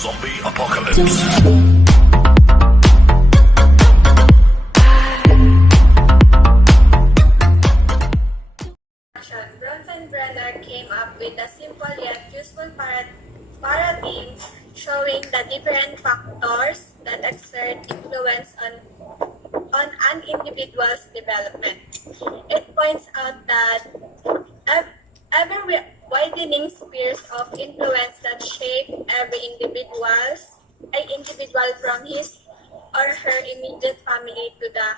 Zombie Apocalypse. Bronfenbrenner came up with a simple yet useful paradigm showing the different factors that exert influence on an individual's development. It points out that ever-widening spheres of influence that shape every individual from his or her immediate family to the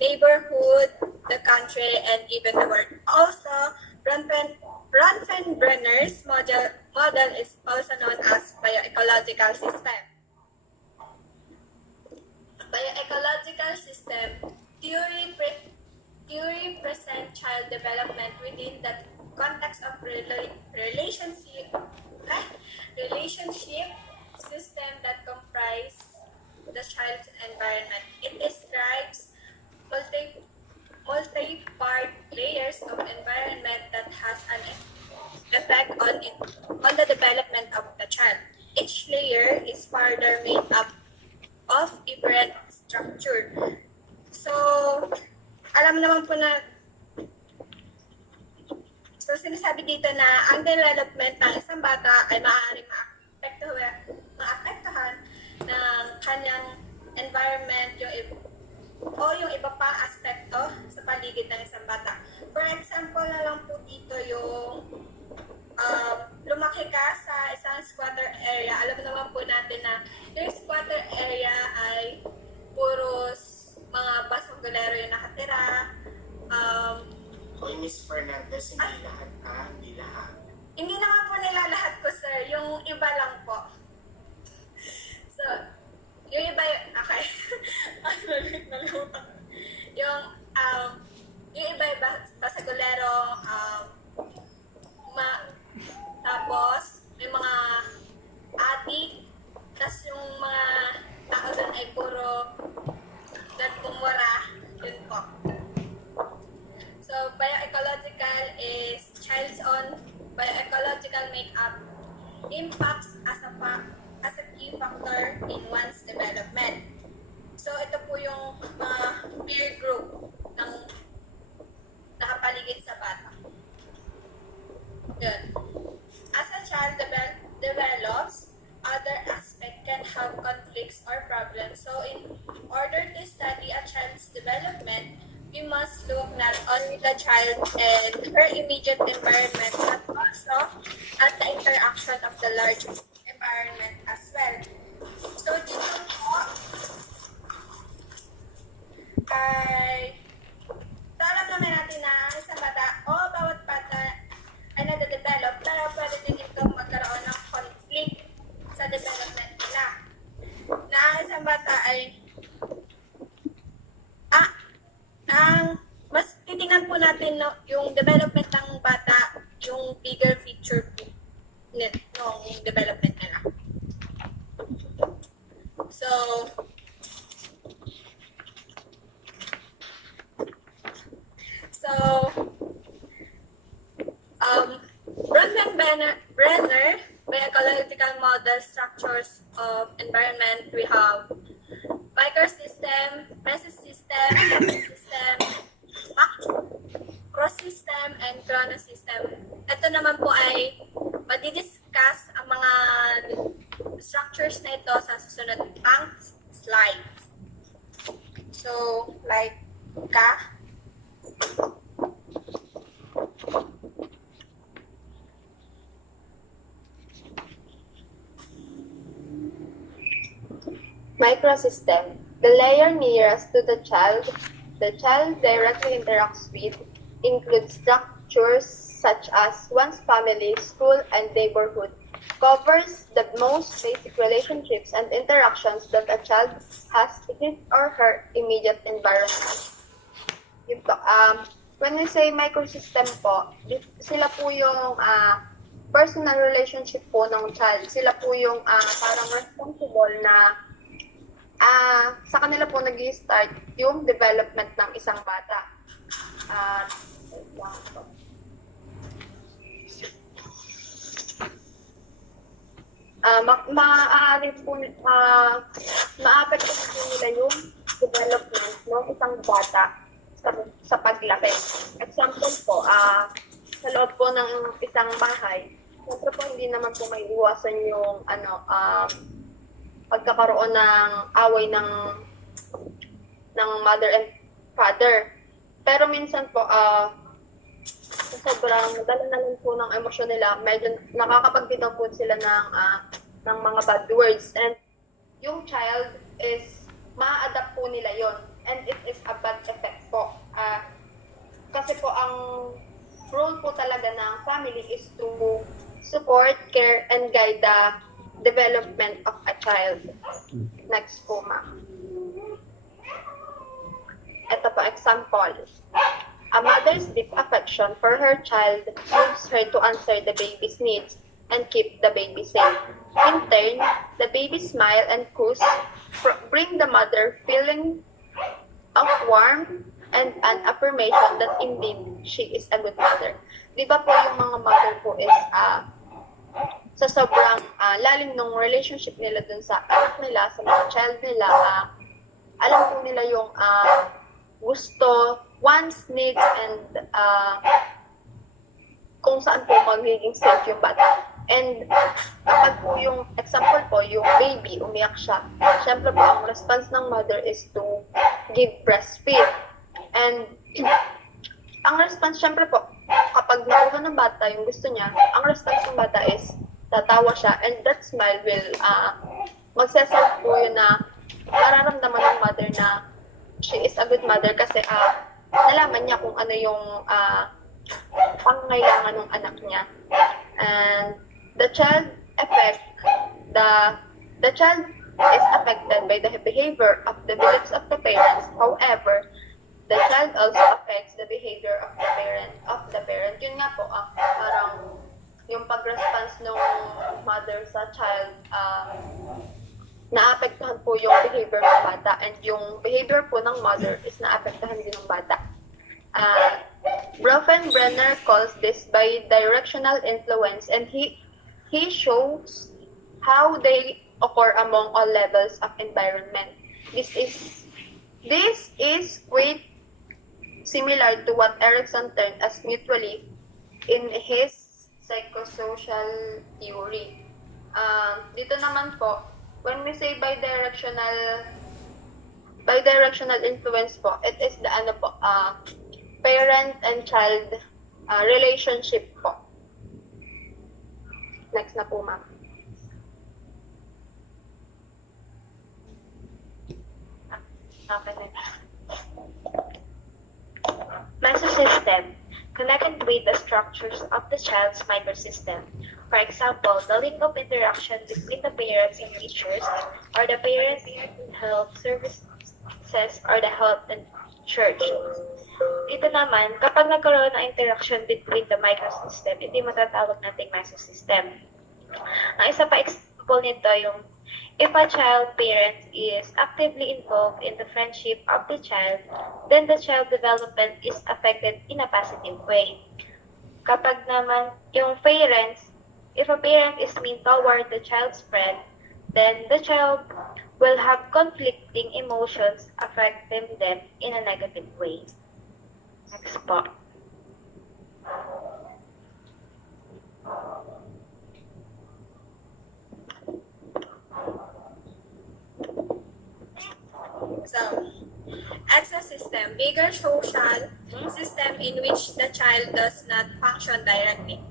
neighborhood, the country, and even the world. Also, Bronfenbrenner's model is also known as bioecological system. Bioecological system theory presents child development within the context of relationship system that comprise the child's environment. It describes multi-part layers of environment that has an effect on the development of the child. Each layer is further made up of different structure. So, alam naman po na sinasabi dito na ang development ng isang bata ay maaaring maapektuhan ng kanyang environment, yung iba pang aspekto sa paligid ng isang bata. For example na lang po dito yung lumaki ka sa isang squatter area. Alam naman po natin na yung squatter area ay puros mga basagulero yung nakatira. Hoy, Miss Fernandez, hindi lahat hindi lahat. Hindi naman po nila lahat ko, sir. Yung iba lang po. So, yung iba, okay. Nalimutan. Yung iba, basagulero, tapos, may mga adik, tapos yung mga tao doon ay puro nagmumura, yun po. So, bioecological is child's own bioecological makeup impacts as a key factor in one's development. So, ito po yung mga peer group ng nakapaligid sa bata. Yun. As a child develops, other aspects can have conflicts or problems. So, in order to study a child's development, we must look not only the child and her immediate environment, but also at the interaction of the large environment as well. So, dito po ay alam naman natin na isang bata o bawat bata ay nade-develop, pero pwede din itong magkaroon ng conflict sa development nila. Na isang bata ay mas titingnan po natin yung development ng bata, yung bigger picture po ng development nila. So, Bronfenbrenner, Bioecological Model Structures of Environment, we have microsystem, mesosystem, macrosystem, and chronosystem. Ito naman po ay madidiscuss ang mga structures na ito sa susunod pang slides. So, like Microsystem, the layer nearest to the child directly interacts with, includes structures such as one's family, school, and neighborhood, covers the most basic relationships and interactions that a child has with his or her immediate environment. When we say microsystem po, sila po yung personal relationship po ng child. Sila po yung parang responsible na sa kanila po nag-i-start yung development ng isang bata. Maaari po, maapekto po nila yung development ng isang bata sa paglaki. Example po, sa loob po ng isang bahay, siyempre po hindi naman po may iwasan yung pagkakaroon ng away ng mother and father. Pero minsan po, sa sobrang dala na lang po ng emosyon nila, medyo nakakapagbitaw po sila ng mga bad words. And yung child is, ma-adapt po nila yon, and it is a bad effect po. Kasi po ang role po talaga ng family is to support, care, and guide the development of a child. Next po, ma'am. Ito po, example. A mother's deep affection for her child moves her to answer the baby's needs and keep the baby safe. In turn, the baby's smile and cooes bring the mother feeling of warmth and an affirmation that indeed she is a good mother. Di ba po yung mga mother po is sa sobrang lalim ng relationship nila dun sa anak nila, sa mga child nila, alam po nila yung gusto, wants, needs, and kung saan po magiging safe yung bata. And kapag po yung example po, yung baby, umiyak siya, syempre po ang response ng mother is to give breastfeed. And ang response syempre po, kapag nakuha ng bata yung gusto niya, ang response ng bata is tatawa siya, and that smile will magsasabi po yun na mararamdaman ng mother na she is a good mother kasi nalaman niya kung ano yung pangangailangan ng anak niya. And the child is affected by the behavior of the beliefs of the parents. However, the child also affects the behavior of the parent. Yun nga po, parang yung pag-response ng mother sa child, naapektuhan po yung behavior ng bata, and yung behavior po ng mother is naapektuhan din ng bata. Bronfenbrenner calls this bidirectional influence, and he shows how they occur among all levels of environment. This is quite similar to what Erikson termed as mutually in his psychosocial theory. Dito naman po, when we say bidirectional influence po, it is the parent and child relationship po. Next na po, ma'am. Okay, next. Mesosystem, connected with the structures of the child's microsystem. For example, the link of interaction between the parents and teachers, or the parents and health services, or the health and church. Dito naman, kapag nagkaroon ng interaction between the microsystem, hindi matatawag nating mesosystem. Ang isa pa example nito yung if a child parent is actively involved in the friendship of the child, then the child development is affected in a positive way. Kapag naman yung parents, if a parent is mean toward the child's friend, then the child will have conflicting emotions affecting them in a negative way. Next po. So, exosystem, bigger social system in which the child does not function directly.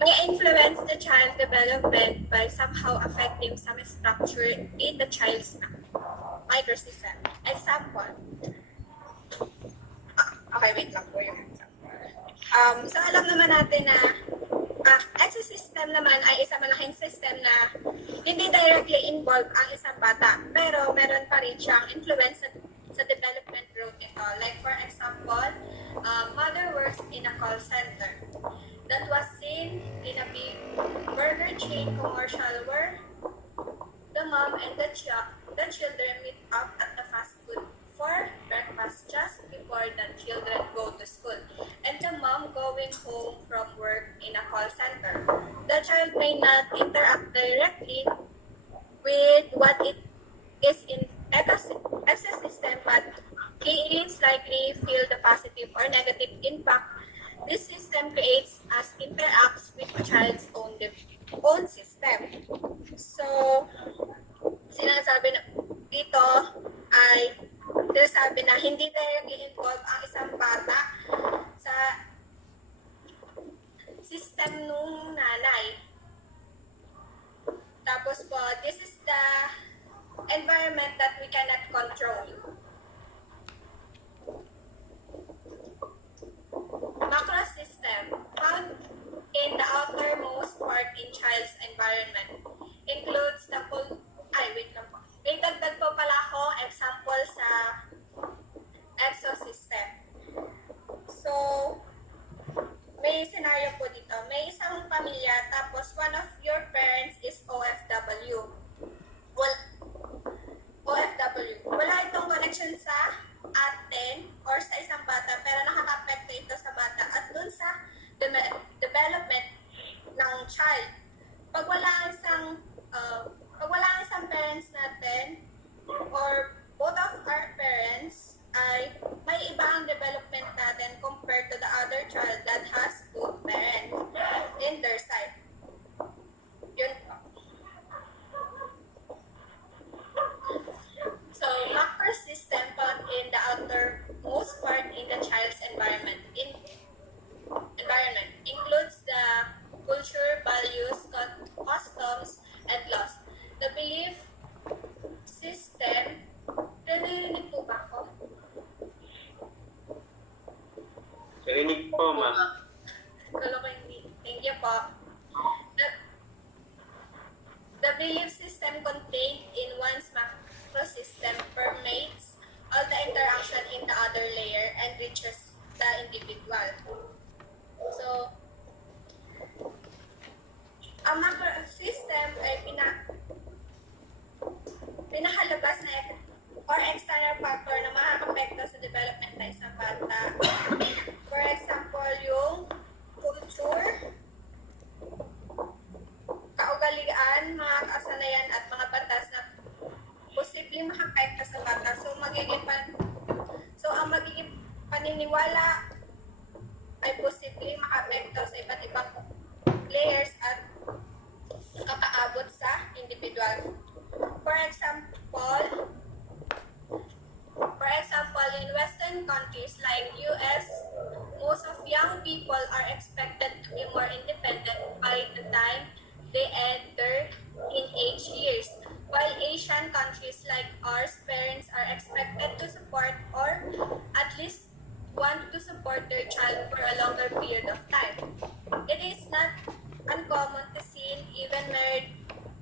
May influence the child development by somehow affecting some structure in the child's microsystem. Example. Okay, wait lang po yung example. So, alam naman natin na exosystem naman ay isang malaking system na hindi directly involved ang isang bata, pero meron pa rin siyang influence sa development growth nito. Like for example, mother works in a call center. That was seen in a big burger chain commercial where the mom and the children meet up at the fast food for breakfast just before the children go to school, and the mom going home from work in a call center. The child may not interact directly with what it is in ecosystem, but he is likely feel the positive or negative impact this system creates as interacts with the child's own system. So, sinasabi na dito ay sinasabi na hindi directly involved ang isang bata sa system nung nanay. Tapos po, this is the environment that we cannot control. Macro system found in the outermost part in child's environment includes the wait lang po. May dagdag po pala ako example sa exosystem. So, may scenario po dito. May isang pamilya tapos one of your parents is OFW. Well, OFW. Wala itong connection sa atin or sa isang bata pero nakaka-apekto ito sa bata at dun sa development ng child. Pag wala ang isang parents natin or both of our parents ay may iba ang development natin compared to the other child that has both parents in their side. Yun po. So, macro system found in the outermost part in the child's environment includes the culture, values, customs, and laws. The belief system, narinig po ba ako? Narinig po, ma'am. Kala ko hindi. Thank you po. The belief system contained in one's macro system permeates all the interaction in the other layer and reaches the individual. So, ang macro system ay pinakalabas na or external factor na makakapekto sa development ng isang bata. For example, yung culture, kaugalian, mga kasanayan at mga batas na posibleng makapekto sa bata. So, ang magiging paniniwala ay posibleng makapekto sa iba't ibang layers at kakaabot sa individual. For example, in Western countries like US, most of young people are expected to be more independent by the time they enter teenage years. While Asian countries like ours, parents are expected to support or at least want to support their child for a longer period of time. It is not uncommon to see even married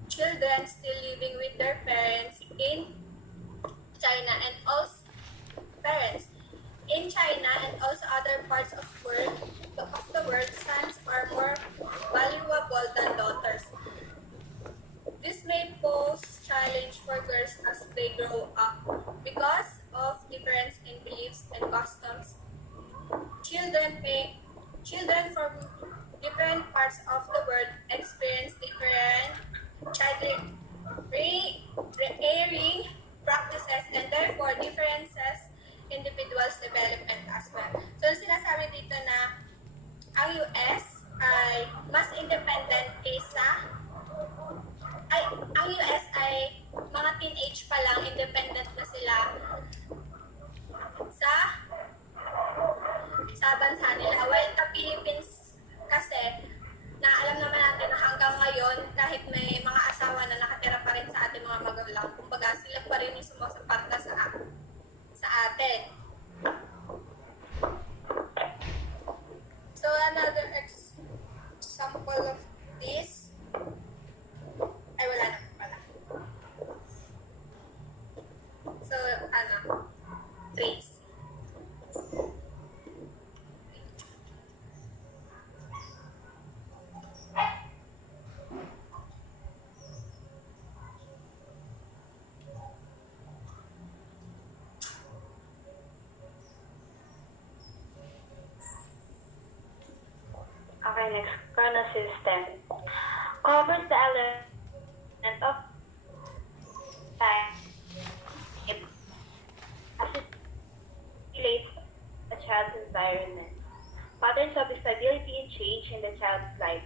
children still living with their parents in China and also in China and also other parts of the world, sons are more valuable than daughters. This may pose challenge for girls as they grow up because of difference in beliefs and customs. Children from different parts of the world experience different child rearing practices and therefore differences individuals' development as well. So, sinasabi dito na ang US ay mas independent ang US ay mga teenage pa lang, independent na sila sa bansa nila. While the Philippines kasi, na alam naman natin na hanggang ngayon, kahit may mga asawa na nakatira pa rin sa ating mga magulang, kumbaga sila pa rin yung sumusuporta sa atin. So another example of this, ay wala na pala. So, trees. next chronosystem covers the element of time. It as it relates to the child's environment. Patterns of stability and change in the child's life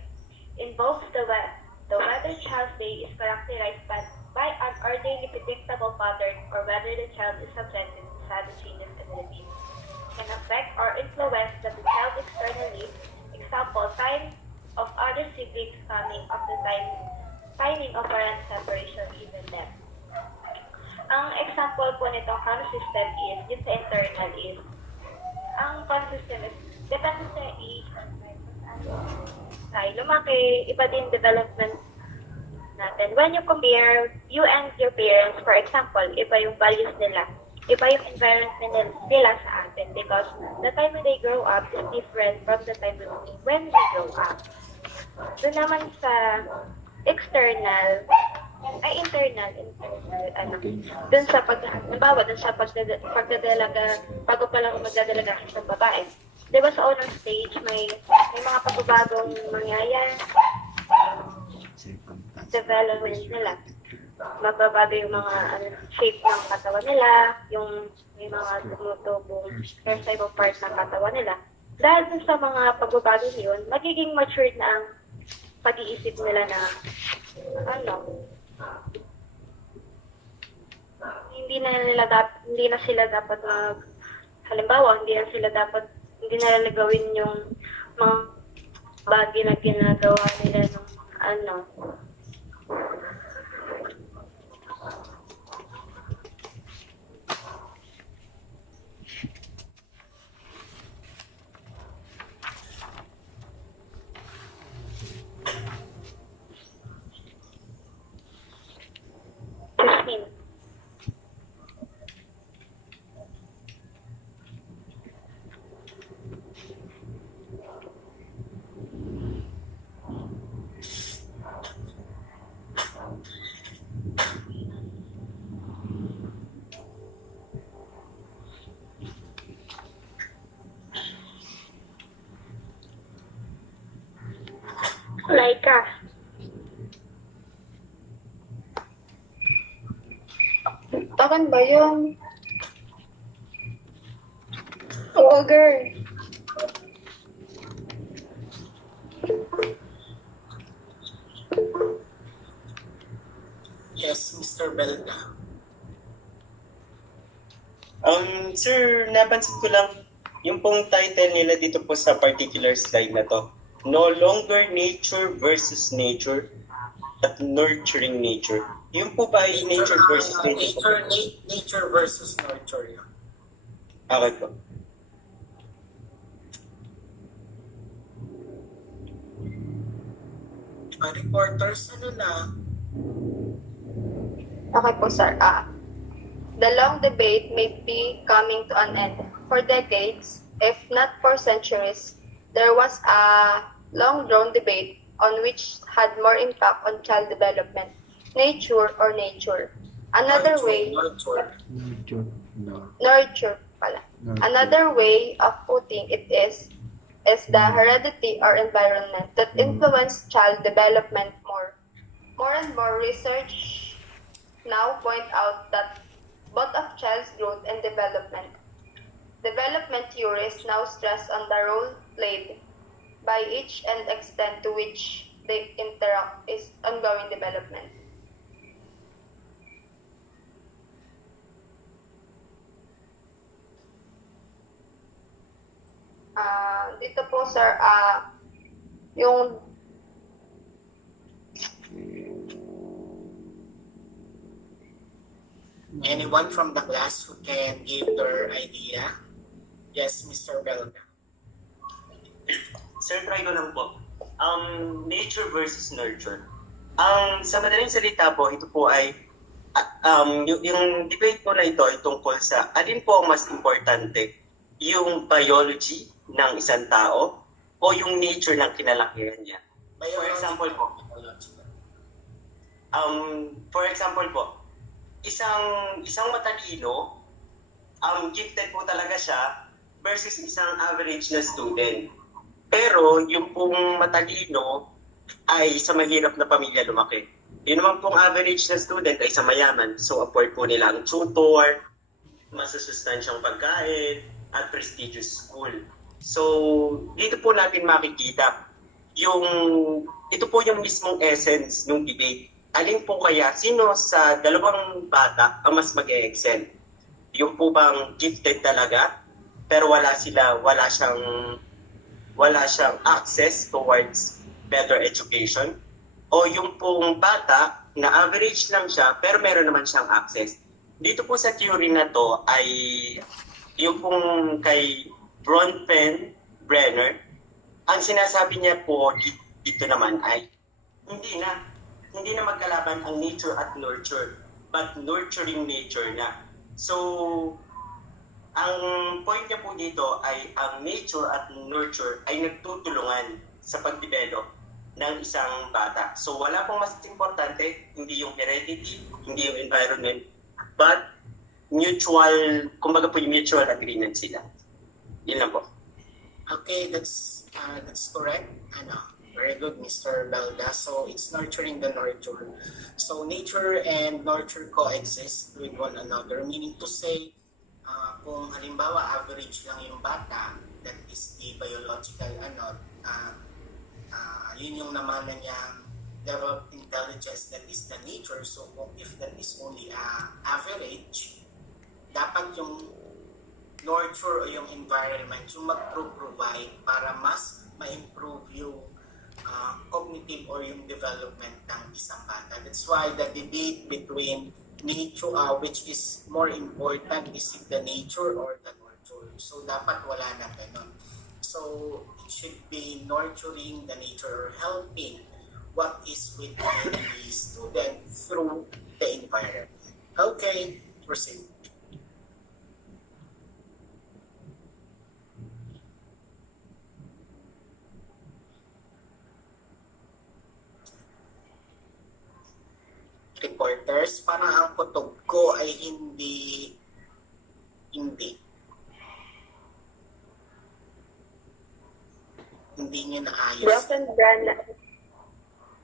involves the whether child's day is characterized by an orderly predictable pattern or whether the child is subjected to sudden changes in routine. Can affect or influence the child externally. Example, time of other siblings coming of the timing of parent separation, even death. Ang example po nitong honor system is, yun sa internal is, ang honor system is, depende sa age and life of ay lumaki, iba din development natin. When you compare you and your parents, for example, iba yung values nila, iba yung environment nila sa atin because the time when they grow up is different from the time when we grow up. Doon naman sa external, internal, dun sa halimbawa, dun sa pagdadalaga, bago pa lang magdadalaga sa babae. Di ba sa unang stage, may mga pagbabagong mangyayari, development nila. Magbabago yung mga shape ng katawan nila, yung may mga tumutubong hair sa ibang part ng katawan nila. Dahil dun sa mga pagbabago yun, magiging matured na ang pag-iisip nila na hindi na sila dapat halimbawa, hindi na nila gawin yung mga bagay na ginagawa nila nung Laika. Akin ba yung Ogre? Yes, Mr. Belda. Sir, napansin ko lang yung pong title nila dito po sa particular slide na to. No longer nature versus nature, but nurturing nature. Yung po ba ay nature versus nature? Nature versus nurture. Yeah. Okay po. Reporters, Okay po, sir. The long debate may be coming to an end. For decades, if not for centuries, there was a long-drawn debate on which had more impact on child development, nature or nature. Another way, nurture pala. Another way of putting it is the heredity or environment that influence child development more. More and more research now point out that both of child's growth and development theories now stress on the role played by each and extent to which they interact is ongoing development. Dito po, sir, yung anyone from the class who can give their idea? Yes, Mr. Belda. Sir, try ko lang po. Nature versus nurture. Sa madaling salita po, ito po ay yung debate po na ito ay tungkol sa alin po ang mas importante, yung biology ng isang tao o yung nature ng kinalakihan niya. For example po, isang matalino, gifted po talaga siya versus isang average na student. Pero yung pong matalino ay sa mahirap na pamilya lumaki. Yun naman pong average na student ay sa mayaman. So afford po nila ang tutor, masasustansyang pagkain, at prestigious school. So dito po natin makikita yung ito po yung mismong essence ng debate. Alin po kaya, sino sa dalawang bata ang mas mag-excel? Yung po bang gifted talaga, pero wala siyang access towards better education? O yung pong bata na average lang siya, pero meron naman siyang access? Dito po sa theory na to ay yung pong kay Bronfenbrenner, ang sinasabi niya po dito naman ay hindi na magkalaban ang nature at nurture, but nurturing nature na. So, ang point niya po dito ay ang nature at nurture ay nagtutulungan sa pagdevelop ng isang bata. So, wala pong mas importante, hindi yung heredity, hindi yung environment, but kumbaga po yung mutual agreement sila. Yun lang po. Okay, that's correct. Very good, Mr. Belda. So it's nurturing the nurture. So nature and nurture coexist with one another, meaning to say, kung halimbawa average lang yung bata, that is the biological yun yung namana niyang level of intelligence, that is the nature. So kung if that is only average, dapat yung nurture o yung environment yung mag-provide para mas ma-improve yung cognitive or yung development ng isang bata. That's why the debate between nature, which is more important, is it the nature or the nurture? So dapat wala na ganun. So it should be nurturing the nature or helping what is within the student through the environment. Okay, proceed. Reporters, parang ang kutob ko ay hindi niya naayos. Bronfenbrenner.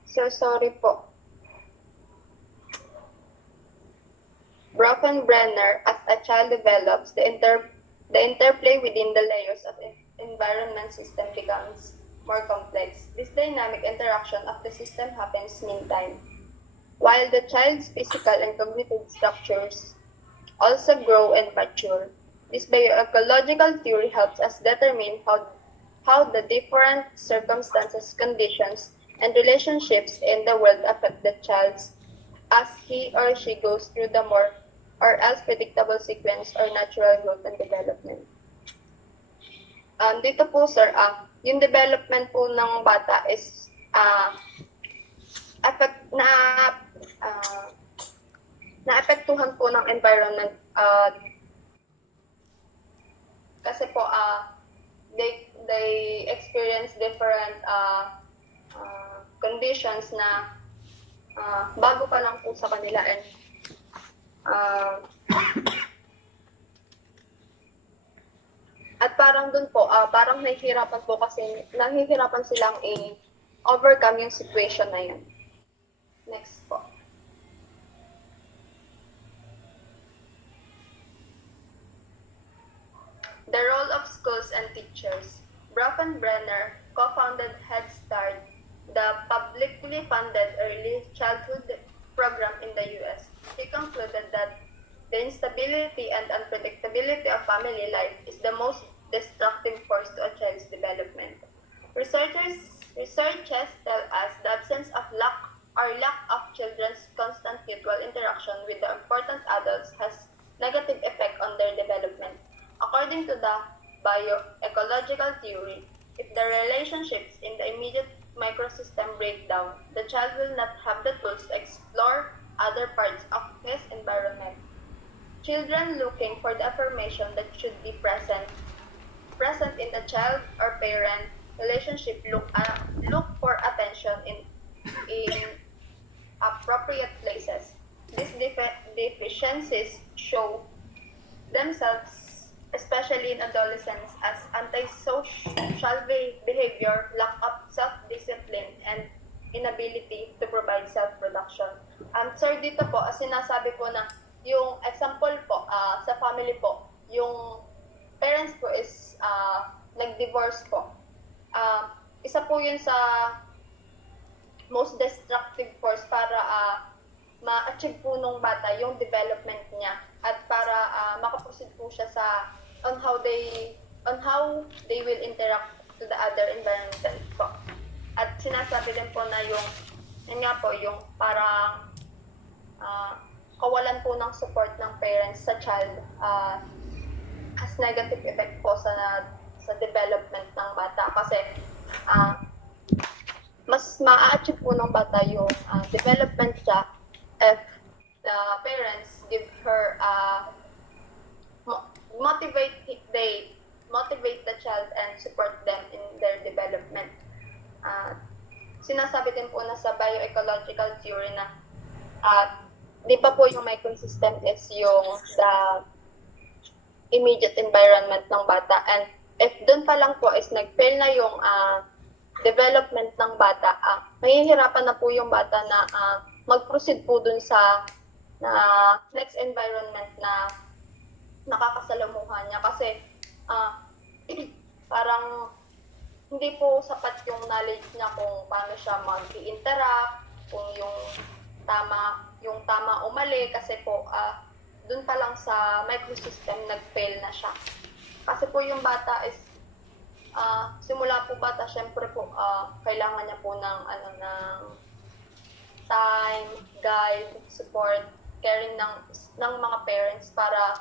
So sorry po. Bronfenbrenner, as a child develops, the interplay within the layers of environment system becomes more complex. This dynamic interaction of the system happens meantime. While the child's physical and cognitive structures also grow and mature, this bioecological theory helps us determine how the different circumstances, conditions, and relationships in the world affect the child as he or she goes through the more or else predictable sequence or natural growth and development. Dito po sir, yung development po ng bata is naapektuhan po ng environment kasi po they experience different conditions na bago pa lang po sa kanila, and at parang dun po parang nahihirapan silang i-overcome yung situation na yun. Next po. The role of schools and teachers. Bronfenbrenner co-founded Head Start, the publicly funded early childhood program in the US. He concluded that the instability and unpredictability of family life is the most destructive force to a child's development. Researches tell us the absence of lack of children's constant mutual interaction with the important adults has negative effect on their development. According to the bioecological theory, if the relationships in the immediate microsystem break down, the child will not have the tools to explore other parts of his environment. Children looking for the affirmation that should be present in the child or parent relationship look for attention in appropriate places. These deficiencies show themselves especially in adolescents, as antisocial behavior, lack of self-discipline, and inability to provide self-production. Sir, dito po, sinasabi po na yung example po sa family po, yung parents po is nag-divorce po. Isa po yun sa most destructive force para ma-achieve po nung bata yung development niya at para makaproceed po siya sa on how they will interact to the other environmental po. At sinasabi din po na yun nga po, yung parang kawalan po ng support ng parents sa child has negative effect po sa development ng bata kasi mas ma-achieve po ng bata yung development siya if the parents give her motivate the child and support them in their development. Sinasabi din po na sa bioecological theory na di pa po yung microsystem is yung the immediate environment ng bata, and if doon pa lang po is nag-fail na yung development ng bata, mahihirapan na po yung bata na mag-proceed po dun sa next environment na nakakasalamuhan niya kasi parang hindi po sapat yung knowledge niya kung paano siya mag-interact, kung yung tama o mali kasi po dun pa lang sa microsystem nag-fail na siya. Kasi po yung bata is simula po bata, syempre po kailangan niya po ng time, guide, support, caring ng mga parents para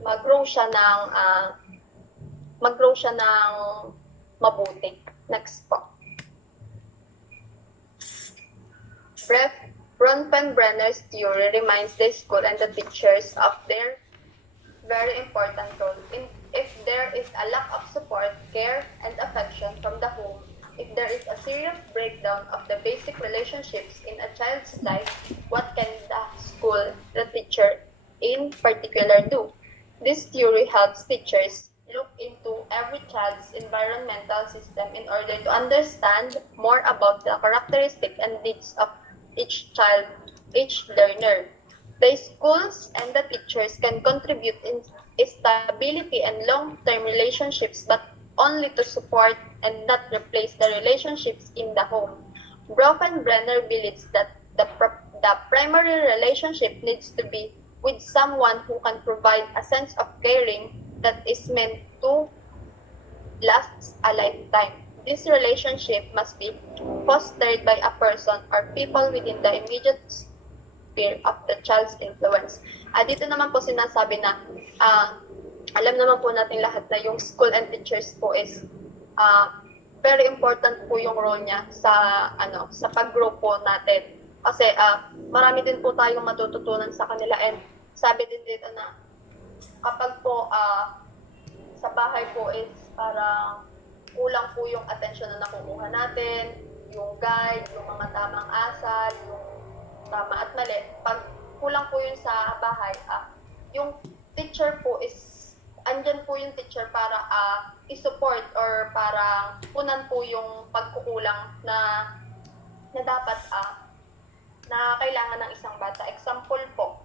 mag-grow siya ng mabuti. Next po. Bronfenbrenner'S theory reminds the school and the teachers of their very important role. If there is a lack of support, care, and affection from the home, if there is a serious breakdown of the basic relationships in a child's life, what can the school, the teacher in particular do? This theory helps teachers look into every child's environmental system in order to understand more about the characteristics and needs of each child, each learner. The schools and the teachers can contribute in stability and long-term relationships, but only to support and not replace the relationships in the home. Bronfenbrenner believes that the primary relationship needs to be with someone who can provide a sense of caring that is meant to last a lifetime. This relationship must be fostered by a person or people within the immediate sphere of the child's influence. Dito naman po sinasabi na alam naman po natin lahat na yung school and teachers po is very important po yung role niya sa pag-grow po natin. Kasi marami din po tayong matututunan sa kanila, and sabi din dito na kapag po sa bahay po is parang kulang po yung atensyon na nakukuha natin, yung guide, yung mga tamang asal, yung tama at mali. Pag kulang po yun sa bahay, yung teacher po is, andyan po yung teacher para i-support or para punan po yung pagkukulang na dapat na kailangan ng isang bata. Example po,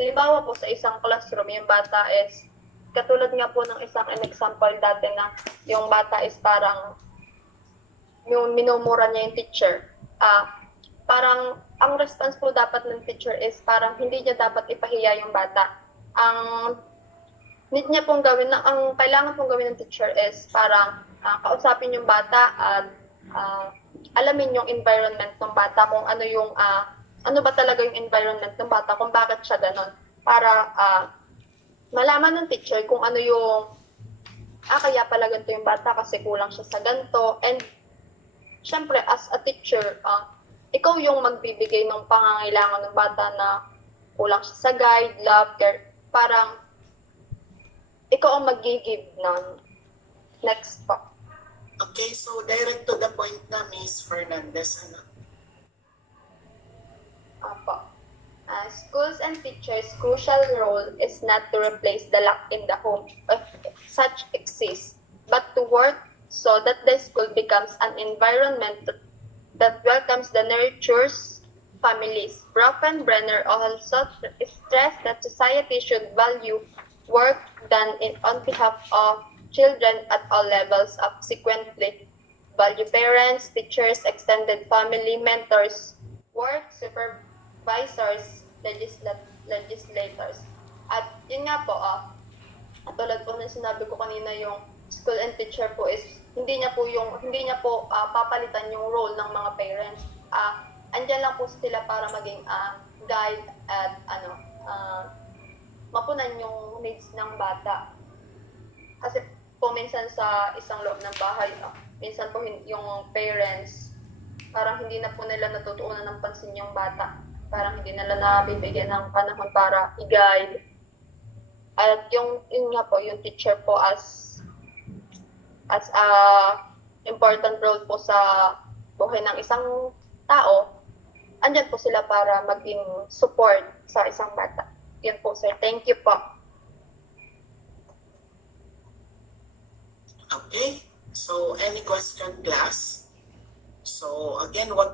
halimbawa po sa isang classroom, yung bata is katulad nga po ng isang example dati na yung bata is parang yung minumura niya yung teacher. Parang ang response po dapat ng teacher is parang hindi niya dapat ipahiya yung bata. Ang need niya pong gawin, ang kailangan pong gawin ng teacher is parang kausapin yung bata at alamin yung environment ng bata, kung ano yung ano ba talaga yung environment ng bata, kung bakit siya ganon, para malaman ng teacher kung ano yung kaya pala ganito yung bata kasi kulang siya sa ganito. And syempre as a teacher, ikaw yung magbibigay ng pangangailangan ng bata na kulang siya sa guide, love, care. Parang ikaw ang mag-give nun. Next po. Okay, so direct to the point na Miss Fernandez, ano? Opo. Schools and teachers' crucial role is not to replace the lack in the home, if such exists, but to work so that the school becomes an environment that welcomes the nurtures families. Bronfenbrenner also stressed that society should value work done on behalf of children at all levels, subsequently value parents, teachers, extended family, mentors, work supervisors, legislators. At yun nga po, tulad po ng sinabi ko kanina, yung school and teacher po is hindi niya po papalitan yung role ng mga parents. Andyan lang po sila para maging guide at mapunan yung needs ng bata. Kasi po minsan sa isang loob ng bahay, minsan po yung parents parang hindi na po nila natutuunan ng pansin yung bata. Parang hindi nila nabibigyan ng panahon para i-guide. At yun nga po, yung teacher po as a important role po sa buhay ng isang tao, andyan po sila para maging support sa isang bata. Yun po, sir. Thank you po. Okay, so any question, class? So again, what